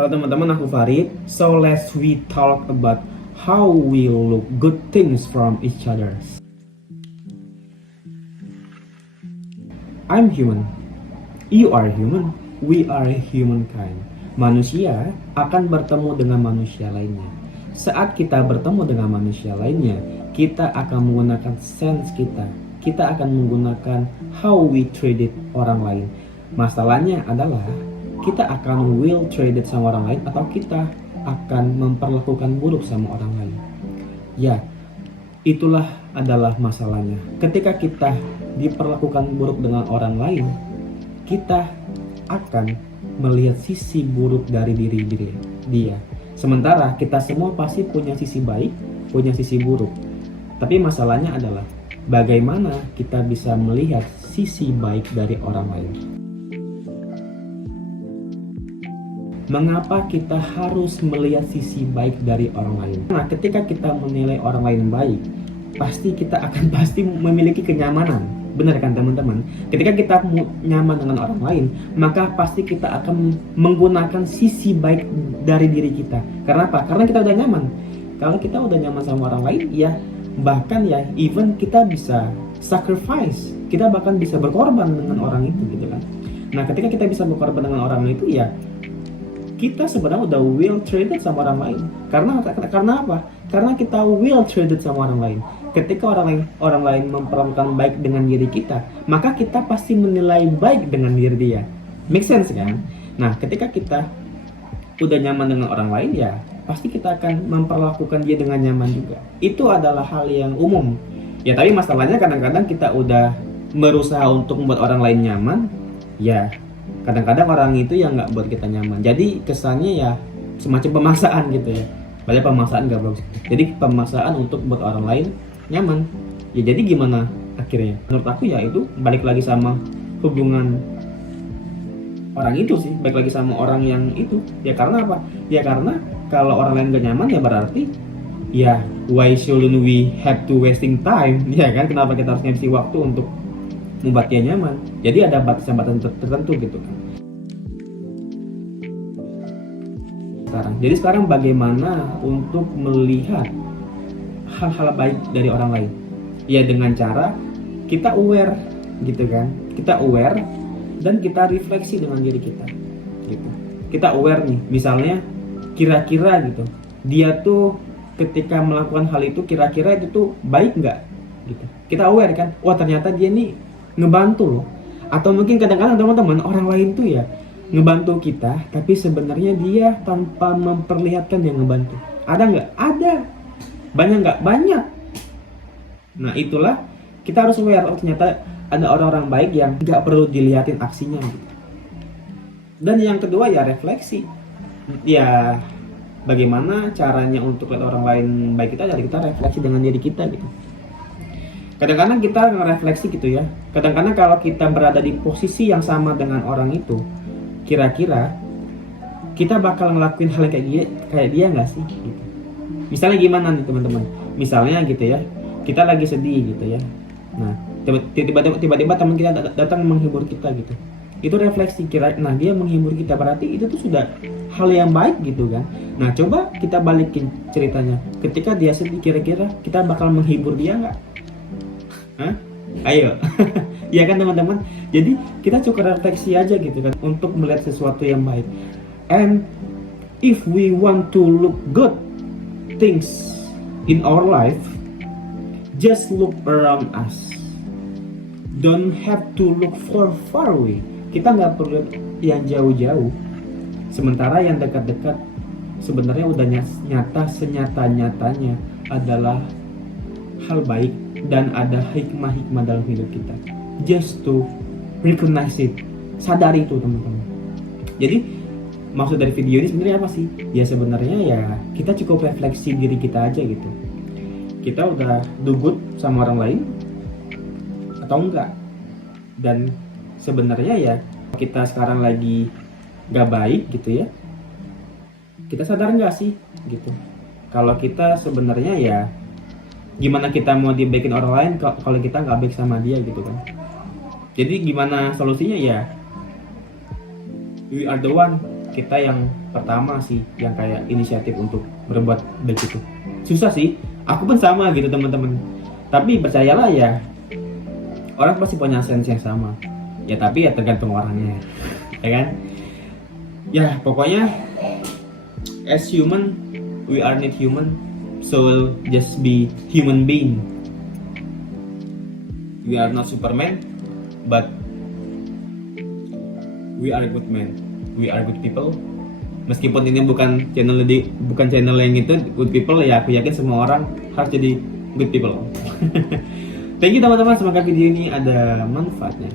Halo teman-teman, aku Farid. So let's we talk about how we look good things from each other. I'm human. You are human. We are humankind. Manusia akan bertemu dengan manusia lainnya. Saat kita bertemu dengan manusia lainnya, kita akan menggunakan sense kita. Kita akan menggunakan how we treated orang lain. Masalahnya adalah kita akan will traded sama orang lain atau kita akan memperlakukan buruk sama orang lain. Ya, itulah adalah masalahnya. Ketika kita diperlakukan buruk dengan orang lain, kita akan melihat sisi buruk dari diri dia. Sementara kita semua pasti punya sisi baik, punya sisi buruk. Tapi masalahnya adalah bagaimana kita bisa melihat sisi baik dari orang lain. Mengapa kita harus melihat sisi baik dari orang lain? Nah, ketika kita menilai orang lain baik, pasti kita akan memiliki kenyamanan. Benar kan teman-teman? Ketika kita nyaman dengan orang lain, maka pasti kita akan menggunakan sisi baik dari diri kita. Karena apa? Karena kita udah nyaman. Kalau kita udah nyaman sama orang lain, ya bahkan ya even kita bisa sacrifice. Kita bahkan bisa berkorban dengan orang itu gitu kan. Nah, ketika kita bisa berkorban dengan orang itu, ya kita sebenarnya udah will traded sama orang lain. Karena apa? Karena kita will traded sama orang lain. Ketika orang lain memperlakukan baik dengan diri kita, maka kita pasti menilai baik dengan diri dia. Make sense kan? Nah, ketika kita udah nyaman dengan orang lain, ya pasti kita akan memperlakukan dia dengan nyaman juga. Itu adalah hal yang umum. Ya, tapi masalahnya kadang-kadang kita udah berusaha untuk membuat orang lain nyaman, ya kadang-kadang orang itu yang nggak buat kita nyaman. Jadi kesannya ya semacam pemaksaan gitu ya. Padahal pemaksaan nggak bagus. Jadi pemaksaan untuk buat orang lain nyaman. Ya jadi gimana akhirnya? Menurut aku ya itu balik lagi sama hubungan orang itu sih. Balik lagi sama orang yang itu. Ya karena apa? Ya karena kalau orang lain gak nyaman ya berarti ya why shouldn't we have to wasting time? Ya kan, kenapa kita harus ngisi waktu untuk membuat dia nyaman? Jadi ada batasan-batasan tertentu gitu kan. Jadi sekarang bagaimana untuk melihat hal-hal baik dari orang lain? Ya dengan cara kita aware gitu kan. Kita aware dan kita refleksi dengan diri kita gitu. Kita aware nih, misalnya kira-kira gitu, dia tuh ketika melakukan hal itu kira-kira itu tuh baik nggak gitu. Kita aware kan, wah ternyata dia nih ngebantu loh. Atau mungkin kadang-kadang teman-teman orang lain tuh ya ngebantu kita, tapi sebenarnya dia tanpa memperlihatkan dia ngebantu. Ada nggak? Ada. Banyak nggak? Banyak. Nah itulah kita harus aware. Oh ternyata ada orang-orang baik yang nggak perlu dilihatin aksinya gitu. Dan yang kedua ya refleksi. Ya bagaimana caranya untuk lihat orang lain baik kita? Dari kita refleksi dengan diri kita gitu. Kadang-kadang kita ngerefleksi gitu ya. Kadang-kadang kalau kita berada di posisi yang sama dengan orang itu, kira-kira kita bakal ngelakuin hal kayak dia nggak sih? Gitu. Misalnya gimana nih teman-teman? Misalnya gitu ya, kita lagi sedih gitu ya. Nah tiba-tiba teman kita datang menghibur kita gitu. Itu refleksi nah dia menghibur kita berarti itu tuh sudah hal yang baik gitu kan. Nah coba kita balikin ceritanya. Ketika dia sedih, kira-kira kita bakal menghibur dia nggak? Hah? Ayo. Ya kan teman-teman. Jadi kita cukup refleksi aja gitu kan untuk melihat sesuatu yang baik. And if we want to look good things in our life, just look around us. Don't have to look far away. Kita nggak perlu yang jauh-jauh. Sementara yang dekat-dekat sebenarnya udah nyata senyata-nyatanya adalah hal baik dan ada hikmah-hikmah dalam hidup kita. Just to recognize it. Sadari itu teman-teman. Jadi maksud dari video ini sebenarnya apa sih? Ya sebenarnya ya kita cukup refleksi diri kita aja gitu. Kita udah do good sama orang lain atau enggak? Dan sebenarnya ya kita sekarang lagi gak baik gitu ya. Kita sadar nggak sih gitu? Kalau kita sebenarnya ya gimana kita mau dibaikin orang lain kalau kita nggak baik sama dia gitu kan. Jadi gimana solusinya ya we are the one kita yang pertama sih yang kayak inisiatif untuk berbuat baik itu. Susah sih, aku pun sama gitu teman-teman. Tapi percayalah ya, orang pasti punya sense yang sama. Ya tapi ya tergantung orangnya, ya kan? Ya pokoknya as human, we are not human, so just be human being. We are not Superman, but we are good men. We are good people. Meskipun ini bukan channel yang itu good people, ya aku yakin semua orang harus jadi good people. Thank you teman-teman, semoga video ini ada manfaatnya.